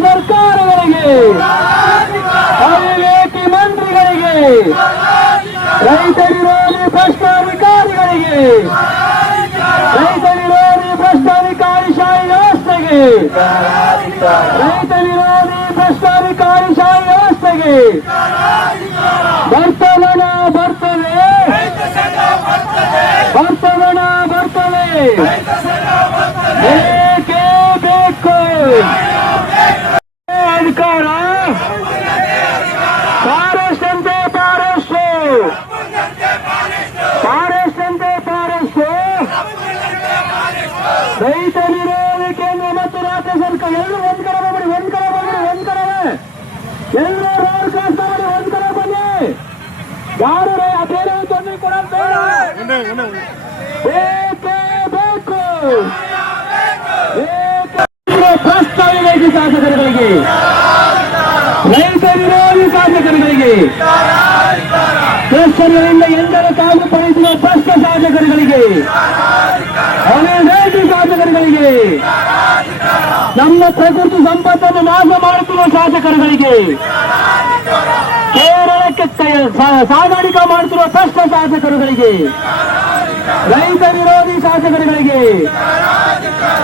ಸರ್ಕಾರಗಳಿಗೆ ಅವಿವೇಕಿ ಮಂತ್ರಿಗಳಿಗೆ ರೈತ ವಿರೋಧಿ ಭ್ರಷ್ಟಾಧಿಕಾರಿಗಳಿಗೆ ರೈತ ವಿರೋಧಿ ಭ್ರಷ್ಟಾಧಿಕಾರಿ ಶಾಹಿ ವ್ಯವಸ್ಥೆಗೆ ರೈತ ವಿರೋಧಿ ಭ್ರಷ್ಟಾಧಿಕಾರಿ ಶಾಹಿ ವ್ಯವಸ್ಥೆಗೆ ಬರ್ತದೆ ಬೇಕೇ ಬೇಕು ಅಧಿಕಾರ ಫಾರೆಸ್ಟ್ ಅಂತೆ ಫಾರೆಸ್ಟ್ ಫಾರೆಸ್ಟ್ ಅಂತೆ ಫಾರೆಸ್ಟ್ ರೈತ ವಿರೋಧಿ ಕೇಂದ್ರ ಮತ್ತು ರಾಜ್ಯ ಸರ್ಕಾರ ಎಲ್ಲರೂ ಒಂದ್ ಕಡೆ ಬನ್ನಿ ಒಂದ್ ಕಡೆ ಬನ್ನಿ ಒಂದ್ ಕಡೆ ಎಲ್ಲರೂ ರೋಡ್ ಕ್ರಾಸ್ ಮಾಡಿ ಒಂದ್ ಕಡೆ ಬನ್ನಿ ಯಾರು ರೈ- ಅದೇನೋ ತೊಂದರೆ ಕೊಡೋದು ಬೇಡ ಬೇಕೇ ಬೇಕು ಬೇಕೇ ಭ್ರಷ್ಟ ವಿರೋಧಿ ಶಾಸಕರುಗಳಿಗೆ. ರೈತ ವಿರೋಧಿ ಶಾಸಕರುಗಳಿಗೆ. ಕ್ರಿಶ್ಚಿಯನ್ಗಳಿಂದ ಎಂದರ ತಾವು ಪಡಿಸುವ ಭ್ರಷ್ಟ ಶಾಸಕರುಗಳಿಗೆ. ಅವಿವೇಕಿ ಶಾಸಕರುಗಳಿಗೆ. ನಮ್ಮ ಪ್ರಕೃತಿ ಸಂಪತ್ತನ್ನು ನಾಶ ಮಾಡುತ್ತಿರುವ ಶಾಸಕರುಗಳಿಗೆ. ಕೇರಳಕ್ಕೆ ಸಾಗಾಣಿಕೆ ಮಾಡುತ್ತಿರುವ ಭ್ರಷ್ಟ ಶಾಸಕರುಗಳಿಗೆ. ರೈತ ವಿರೋಧಿ ಶಾಸಕರುಗಳಿಗೆ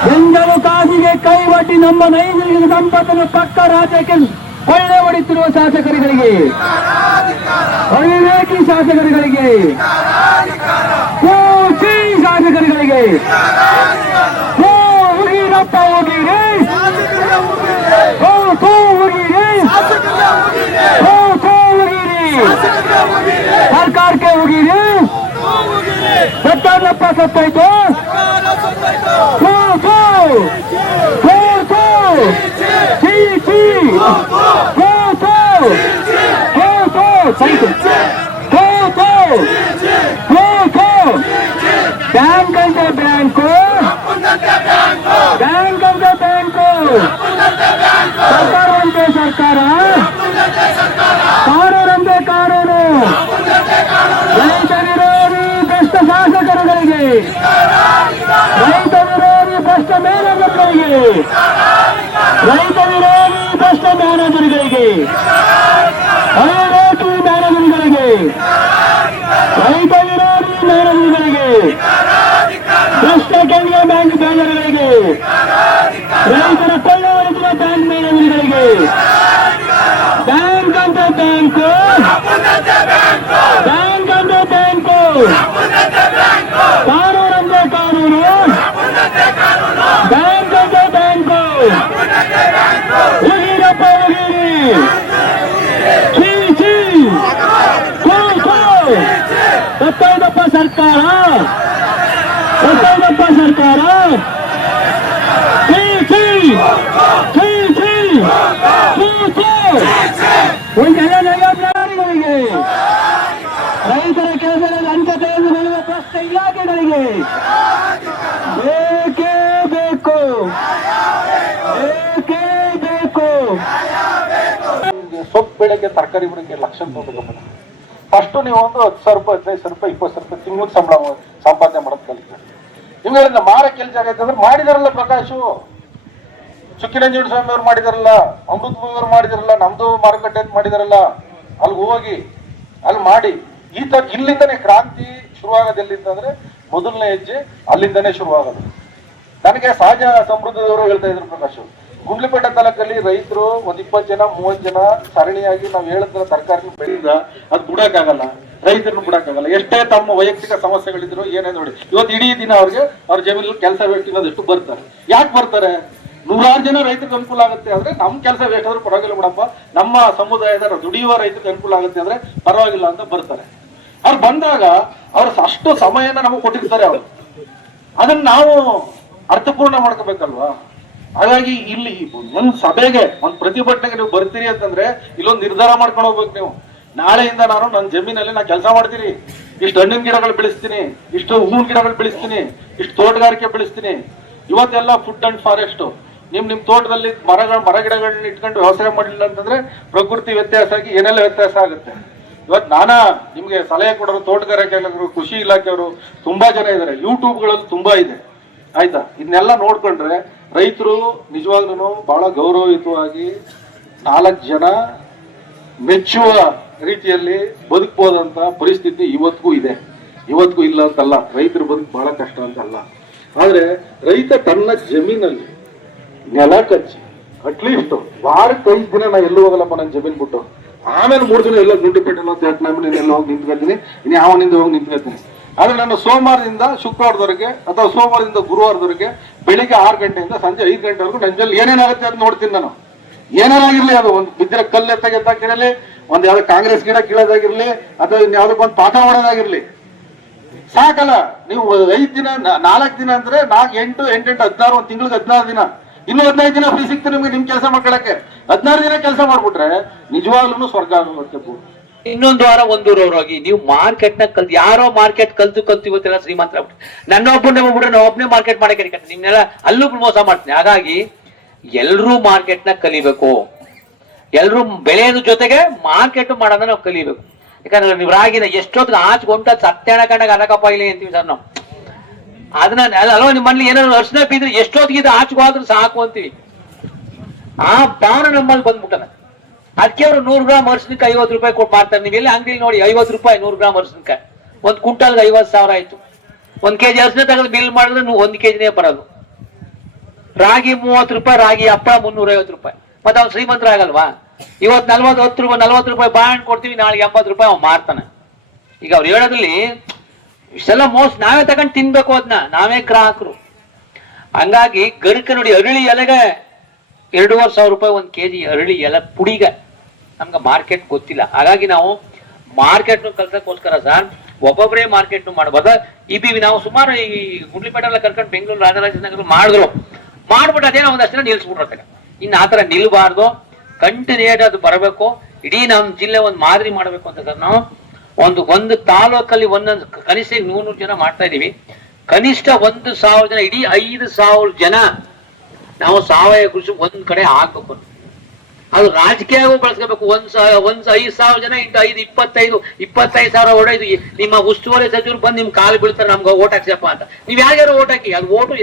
ಬೆಂಗಲು ಕಾಸಿಗೆ ಕೈ ಒಡ್ಡಿ ನಮ್ಮ ನೈಸರ್ಗಿಕ ಸಂಪತ್ತನ್ನು ಪಕ್ಕ ರಾಜ್ಯಕ್ಕೆ ಕೊಳ್ಳೆ ಹೊಡಿತಿರುವ ಶಾಸಕರುಗಳಿಗೆ ಅವಿವೇಕಿ ಶಾಸಕರುಗಳಿಗೆ ಶಾಸಕರುಗಳಿಗೆ ಸತ್ತಾಯ್ತು ಹೋ ಹೋ ಹೋ ಹೋ ಚೀ ಚೀ ಹೋ ಹೋ ಹೋ ಹೋ ಸೈತು ಹೋ ಹೋ ಹೋ ಹೋ ಬ್ಯಾಂಕ್ ಅಂತ ಬ್ಯಾಂಕು ಬ್ಯಾಂಕ್ ಅಂತ ಬ್ಯಾಂಕು ಸರ್ಕಾರ ಅಂತೆ ಸರ್ಕಾರ ಕಾನೂನಂತೆ ಕಾನೂನು ರೈತ ಬ್ಯಾಂಕ್ ಮ್ಯಾನೇಜರ್ಗಳಿಗೆ ರೈತರ ಕೊಳ್ಳೆ ಹೊಡೆದಿರುವ ಬ್ಯಾಂಕ್ ಮ್ಯಾನೇಜರ್ಗಳಿಗೆ ಬ್ಯಾಂಕ್ ಅಂತ ಬ್ಯಾಂಕು ಬ್ಯಾಂಕ್ ಅಂತ ಬ್ಯಾಂಕು ಕಾನೂನಂತೆ ಕಾನೂನು ಬ್ಯಾಂಕ್ ಅಂತ ಬ್ಯಾಂಕು ನೈಯಾಧಿಕಾರಿಗಳಿಗೆ ರೈತರ ಕೆಲಸದಲ್ಲಿ ಅಂತ್ಯ ತೆಗೆದುಕೊಳ್ಳುವ ಪ್ರಶ್ನೆ ಇಲಾಖೆಗಳಿಗೆ. ಬೇಕೇ ಬೇಕು. ಬೇಕೇ ಬೇಕು. ಸೊಪ್ಪು ಬೆಳೆಗೆ ತರಕಾರಿ ಬೆಳೆಗೆ ಲಕ್ಷ ರೂಪಾಯಿ ಫಸ್ಟ್ ನೀವು ಒಂದು ಹತ್ತು ಸಾವಿರ ರೂಪಾಯಿ, ಹದಿನೈದು ಸಾವಿರ ರೂಪಾಯಿ, ಇಪ್ಪತ್ತು ಸಾವಿರ ರೂಪಾಯಿ ತಿಂಗಳಿಗೆ ಸಂಬಳ ಸಂಪಾದನೆ ಮಾಡೋದು ಕಲಿತ ನಿಮ್ಗಳಿಂದ ಮಾರಕ್ಕೆ ಕೆಲಸ ಆಗೈತೆ ಅಂದ್ರೆ ಮಾಡಿದಾರಲ್ಲ ಪ್ರಕಾಶು. ಚುಕ್ಕಿರಂಜೀಣ ಸ್ವಾಮಿ ಅವ್ರು ಮಾಡಿದಾರಲ್ಲ, ಅಮೃತ ಅವ್ರು ಮಾಡಿದಾರಲ್ಲ, ನಮ್ದು ಮಾರುಕಟ್ಟೆ ಅಂತ ಮಾಡಿದಾರಲ್ಲ ಅಲ್ಲಿ ಹೋಗಿ, ಅಲ್ಲಿ ಮಾಡಿ, ಈತ ಇಲ್ಲಿಂದನೇ ಕ್ರಾಂತಿ ಶುರುವಾಗೋದು ಎಲ್ಲಿಂದ ಮೊದಲನೇ ಹೆಜ್ಜೆ ಅಲ್ಲಿಂದನೇ ಶುರುವಾಗೋದು. ನನಗೆ ಸಹಜ ಸಮೃದ್ಧದವರು ಹೇಳ್ತಾ ಇದ್ರು ಪ್ರಕಾಶ್ ಗುಂಡ್ಲುಪೇಟೆ ತಾಲೂಕಲ್ಲಿ ರೈತರು ಒಂದ್ ಇಪ್ಪತ್ತು ಜನ, ಮೂವತ್ತು ಜನ ಸರಣಿಯಾಗಿ ನಾವು ಹೇಳಿದ್ರ ತರಕಾರಿ ಬೆಳೆದ ಅದು ಬಿಡಕ್ಕಾಗಲ್ಲ, ರೈತರನ್ನು ಬಿಡಕ್ಕಾಗಲ್ಲ. ಎಷ್ಟೇ ತಮ್ಮ ವೈಯಕ್ತಿಕ ಸಮಸ್ಯೆಗಳಿದ್ರು ಏನೇ ನೋಡಿ, ಇವತ್ತು ಇಡೀ ದಿನ ಅವ್ರಿಗೆ ಅವ್ರ ಜಮೀನಲ್ಲಿ ಕೆಲಸ ಬೇಕು ವೇಸ್ಟ್ ಬರ್ತಾರೆ. ಯಾಕೆ ಬರ್ತಾರೆ? ನೂರಾರು ಜನ ರೈತರಿಗೆ ಅನುಕೂಲ ಆಗುತ್ತೆ ಅಂದ್ರೆ ನಮ್ ಕೆಲಸ ಬೇಕಾದ್ರೂ ಪರವಾಗಿಲ್ಲ ಬಿಡಪ್ಪ. ನಮ್ಮ ಸಮುದಾಯದ ದುಡಿಯುವ ರೈತರಿಗೆ ಅನುಕೂಲ ಆಗುತ್ತೆ ಅಂದ್ರೆ ಪರವಾಗಿಲ್ಲ ಅಂತ ಬರ್ತಾರೆ. ಅವ್ರು ಬಂದಾಗ ಅವ್ರ ಅಷ್ಟು ಸಮಯನ ನಮಗೆ ಕೊಟ್ಟಿರ್ತಾರೆ ಅವರು. ಅದನ್ನ ನಾವು ಅರ್ಥಪೂರ್ಣ ಮಾಡ್ಕೋಬೇಕಲ್ವಾ? ಹಾಗಾಗಿ ಇಲ್ಲಿ ಒಂದ್ ಸಭೆಗೆ, ಒಂದ್ ಪ್ರತಿಭಟನೆಗೆ ನೀವು ಬರ್ತೀರಿ ಅಂತಂದ್ರೆ ಇಲ್ಲೊಂದು ನಿರ್ಧಾರ ಮಾಡ್ಕೊಂಡು ಹೋಗ್ಬೇಕು ನೀವು. ನಾಳೆಯಿಂದ ನಾನು ನನ್ನ ಜಮೀನಲ್ಲಿ ನಾ ಕೆಲಸ ಮಾಡ್ತೀನಿ. ಇಷ್ಟು ಹಣ್ಣಿನ ಗಿಡಗಳು ಬೆಳೆಸ್ತೀನಿ. ಇಷ್ಟು ಹೂವಿನ ಗಿಡಗಳು ಬೆಳೆಸ್ತೀನಿ. ಇಷ್ಟು ತೋಟಗಾರಿಕೆ ಬೆಳೆಸ್ತೀನಿ. ಇವತ್ತೆಲ್ಲ ಫುಡ್ ಅಂಡ್ ಫಾರೆಸ್ಟ್ ನಿಮ್ ನಿಮ್ ತೋಟದಲ್ಲಿ ಮರಗಳ ಮರ ಗಿಡಗಳನ್ನ ಇಟ್ಕೊಂಡು ವ್ಯವಸಾಯ ಮಾಡಲಿಲ್ಲ ಅಂತಂದ್ರೆ ಪ್ರಕೃತಿ ವ್ಯತ್ಯಾಸ ಆಗಿ ಏನೆಲ್ಲ ವ್ಯತ್ಯಾಸ ಆಗುತ್ತೆ? ಇವತ್ತು ನಾನಾ ನಿಮಗೆ ಸಲಹೆ ಕೊಡೋರು, ತೋಟಗಾರಿಕೆ ಇಲಾಖೆಯವರು ಕೃಷಿ ಇಲಾಖೆಯವರು ತುಂಬಾ ಜನ ಇದ್ದಾರೆ ಯೂಟ್ಯೂಬ್ಗಳಲ್ಲಿ ತುಂಬಾ ಇದೆ. ಆಯ್ತಾ? ಇದನ್ನೆಲ್ಲ ನೋಡ್ಕೊಂಡ್ರೆ ರೈತರು ನಿಜವಾಗ್ಲೂ ಬಹಳ ಗೌರವಯುತವಾಗಿ ನಾಲ್ಕು ಜನ ಮೆಚ್ಚುವ ರೀತಿಯಲ್ಲಿ ಬದುಕ್ಬೋದಂತ ಪರಿಸ್ಥಿತಿ ಇವತ್ತಿಗೂ ಇದೆ. ಇವತ್ತಿಗೂ ಇಲ್ಲ ಅಂತಲ್ಲ. ರೈತರು ಬದುಕು ಬಹಳ ಕಷ್ಟ ಅಂತಲ್ಲ. ಆದರೆ ರೈತ ತನ್ನ ಜಮೀನಲ್ಲಿ ನೆಲ ಕಚ್ಚಿ ಅಟ್ಲೀಸ್ಟ್ ವಾರಕ್ಕೆ ಐದು ದಿನ ನಾ ಎಲ್ಲೂ ಹೋಗಲ್ಲಪ್ಪ ನನ್ನ ಜಮೀನ್ ಬಿಟ್ಟು. ಆಮೇಲೆ ಮೂರು ದಿನ ಎಲ್ಲ ಗುಂಡುಪೇಟೆ ಅಂತ ಹೇಳ್ತೀನಿ ಎಲ್ಲ ಹೋಗಿ ನಿಂತ್ಕೊಳ್ತೀನಿ ಇನ್ನು ಯಾವನಿಂದ ಹೋಗಿ ನಿಂತ್ಕೊಳ್ತೀನಿ ಆದ್ರೆ ನಾನು ಸೋಮವಾರದಿಂದ ಶುಕ್ರವಾರದವರೆಗೆ ಅಥವಾ ಸೋಮವಾರದಿಂದ ಗುರುವಾರದವರೆಗೆ ಬೆಳಿಗ್ಗೆ ಆರು ಗಂಟೆಯಿಂದ ಸಂಜೆ ಐದು ಗಂಟೆವರೆಗೂ ನಂಜಲ್ಲಿ ಜಲ್ಲಿ ಏನೇನಾಗುತ್ತೆ ಅಂತ ನೋಡ್ತೀನಿ ನಾನು. ಏನೇನಾಗಿರ್ಲಿ ಅದು, ಒಂದು ಬಿದ್ದರೆ ಕಲ್ಲು ಎತ್ತಾಗಿರಲಿ, ಒಂದು ಯಾವ್ದೋ ಕಾಂಗ್ರೆಸ್ ಗಿಡ ಕೀಳೋದಾಗಿರ್ಲಿ, ಅಥವಾ ಇನ್ಯಾವ್ದಕ್ಕೆ ಒಂದು ಪಾಠ ಮಾಡೋದಾಗಿರ್ಲಿ. ಸಾಕಲ್ಲ. ನೀವು ಐದ್ ದಿನ ನಾಲ್ಕು ದಿನ ಅಂದ್ರೆ ನಾಲ್ಕು ಎಂಟು, ಎಂಟೆಂಟು, ಹದಿನಾರು, ಒಂದು ತಿಂಗಳಿಗೆ ಹದಿನಾರು ದಿನ. ಇನ್ನು ಹದಿನೈದು ದಿನ ಫ್ರೀ ಸಿಕ್ತು ನಿಮ್ಗೆ, ನಿಮ್ ಕೆಲಸ ಮಾಡ್ಕೊಳಕ್ಕೆ. ಹದಿನಾರು ದಿನ ಕೆಲಸ ಮಾಡ್ಬಿಟ್ರೆ ನಿಜವಾಗ್ಲೂ ಸ್ವರ್ಗ. ಇನ್ನೊಂದು ವಾರ ಒಂದೂರವರಾಗಿ ನೀವು ಮಾರ್ಕೆಟ್ನ ಕಲ್ತು, ಯಾರೋ ಮಾರ್ಕೆಟ್ ಕಲ್ತು ಕಲ್ತು ಇವತ್ತೆಲ್ಲ ಶ್ರೀಮಂತರ ನನ್ನ ಒಬ್ಬನೇ ಹೋಗ್ಬಿಟ್ರೆ ನಾವು ಒಬ್ಬನೇ ಮಾರ್ಕೆಟ್ ಮಾಡಕ್ಕೆ ನಿಮ್ನೆಲ್ಲ ಅಲ್ಲೂ ಮೋಸ ಮಾಡ್ತೀನಿ. ಹಾಗಾಗಿ ಎಲ್ರೂ ಮಾರ್ಕೆಟ್ನ ಕಲಿಬೇಕು. ಎಲ್ರೂ ಬೆಳೆಯೋದ್ರ ಜೊತೆಗೆ ಮಾರ್ಕೆಟ್ ಮಾಡೋದನ್ನ ನಾವು ಕಲಿಬೇಕು. ಯಾಕಂದ್ರೆ ನೀವು ರಾಗಿನ ಎಷ್ಟೊತ್ತಿಗೆ ಆಚ್ಕೊಂಡ ಸತ್ಯಾಣ ಕಂಡಾಗ ಅನಕಪ್ಪ ಇಲ್ಲ ಅಂತೀವಿ ಸರ್ ನಾವು. ಅದನ್ನ ಅಲ್ವಾ ನಿಮ್ಮ ಮನೇಲಿ ಏನಾದ್ರು ಅರ್ಶನ ಬಿದ್ರೆ ಎಷ್ಟೊತ್ತಿಗೆ ಇದು ಆಚ್ಕೋದ್ರೂ ಸಾಕು ಅಂತೀವಿ. ಆ ಭಾವನೆ ನಮ್ಮಲ್ಲಿ ಬಂದ್ಬಿಟ್ಟದ. ಅದಕ್ಕೆ ಅವರು ನೂರು ಗ್ರಾಮ್ ಅರ್ಶನಕ್ಕೆ ಐವತ್ತು ರೂಪಾಯಿ ಕೊಟ್ಟು ಮಾಡ್ತಾರೆ ನೀವು ಎಲ್ಲಿ ನೋಡಿ ಐವತ್ತು ರೂಪಾಯಿ, ನೂರು ಗ್ರಾಮ್ ಅರ್ಶನಕ್ಕೆ ಒಂದು ಕ್ವಿಂಟಲ್ಗೆ ಐವತ್ತು ಸಾವಿರ ಆಯ್ತು. ಒಂದ್ ಕೆಜಿ ಅರ್ಶನ ತಗೊಂಡು ಬಿಲ್ ಮಾಡಿದ್ರೆ ನೀವು ಒಂದು ಕೆಜಿನೇ ಬರೋದು ರಾಗಿ ಮೂವತ್ತು ರೂಪಾಯಿ, ರಾಗಿ ಹಪ್ಪಳ ಮುನ್ನೂರ ಐವತ್ತು ರೂಪಾಯಿ. ಮತ್ತೆ ಅವ್ನು ಶ್ರೀಮಂತರ ಆಗಲ್ವಾ? ಇವತ್ತು ನಲ್ವತ್ತು, ಹತ್ತು ರೂಪಾಯಿ, ನಲ್ವತ್ತು ರೂಪಾಯಿ ಬಾಂಡ್ ಕೊಡ್ತೀವಿ ನಾಳೆ ಎಂಬತ್ತು ರೂಪಾಯಿ ಅವ್ನು ಮಾರ್ತಾನೆ. ಈಗ ಅವ್ರು ಹೇಳೋದ್ರಲ್ಲಿ ಇಷ್ಟೆಲ್ಲ ಮೋಸ ನಾವೇ ತಗೊಂಡು ತಿನ್ಬೇಕು ಅದನ್ನ ನಾವೇ ಗ್ರಾಹಕರು. ಹಂಗಾಗಿ ಗರಿಕ ನೋಡಿ ಅರಳಿ ಎಲೆಗೆ ಎರಡೂವರೆ ಸಾವಿರ ರೂಪಾಯಿ ಒಂದು ಕೆಜಿ ಅರಳಿ ಎಲೆ ಪುಡಿಗ. ನಮ್ಗೆ ಮಾರ್ಕೆಟ್ ಗೊತ್ತಿಲ್ಲ. ಹಾಗಾಗಿ ನಾವು ಮಾರ್ಕೆಟ್ ಕಲ್ಸಕ್ಕೋಸ್ಕರ ಸರ್ ಒಬ್ಬೊಬ್ಬರೇ ಮಾರ್ಕೆಟ್ ಮಾಡ್ಬೋದ. ಈ ಬಿ ನಾವು ಸುಮಾರು ಈ ಗುಂಡ್ಲಿಪೇಟೆ ಎಲ್ಲ ಕರ್ಕೊಂಡು ಬೆಂಗಳೂರು ರಾಜರಾಜನಗರ ಮಾಡಿದ್ರು. ಮಾಡ್ಬಿಟ್ಟು ಅದೇನೋ ಒಂದಷ್ಟು ನಿಲ್ಸ್ಬಿಟ್ರೆ ಇನ್ನು ಆ ಥರ ನಿಲ್ಬಾರ್ದು. ಕಂಟಿನ್ಯೂಟ್ ಅದು ಬರಬೇಕು. ಇಡೀ ನಮ್ಮ ಜಿಲ್ಲೆ ಒಂದು ಮಾದರಿ ಮಾಡಬೇಕು ಅಂತ ಸರ್ ನಾವು ಒಂದು ಒಂದು ತಾಲೂಕಲ್ಲಿ ಒಂದೊಂದು, ಕನಿಷ್ಠ ನೂರು ಜನ ಮಾಡ್ತಾ ಇದೀವಿ ಕನಿಷ್ಠ ಒಂದು ಸಾವಿರ ಜನ, ಇಡೀ ಐದು ಸಾವಿರ ಜನ ನಾವು ಸಾವಯವ ಕೃಷಿ ಒಂದ್ ಕಡೆ ಹಾಕಬೇಕು. ಅದು ರಾಜಕೀಯವೂ ಬಳಸ್ಕೋಬೇಕು. ಒಂದ್ ಸಾವಿರ ಒಂದ್ ಐದು ಸಾವಿರ ಜನ ಇಂಟು ಐದು, ಇಪ್ಪತ್ತೈದು ಇಪ್ಪತ್ತೈದು ಸಾವಿರ ಹೊಡೆದು ನಿಮ್ಮ ಉಸ್ತುವಾರಿ ಸಚಿವರು ಬಂದು ನಿಮ್ ಕಾಲು ಬೀಳ್ತಾರೆ, ನಮ್ಗೆ ಓಟ್ ಹಾಕ್ಸಪ್ಪ ಅಂತ. ನೀವ್ ಯಾರ್ಯಾರು ಓಟ್ ಹಾಕಿ? ಅದು ಓಟು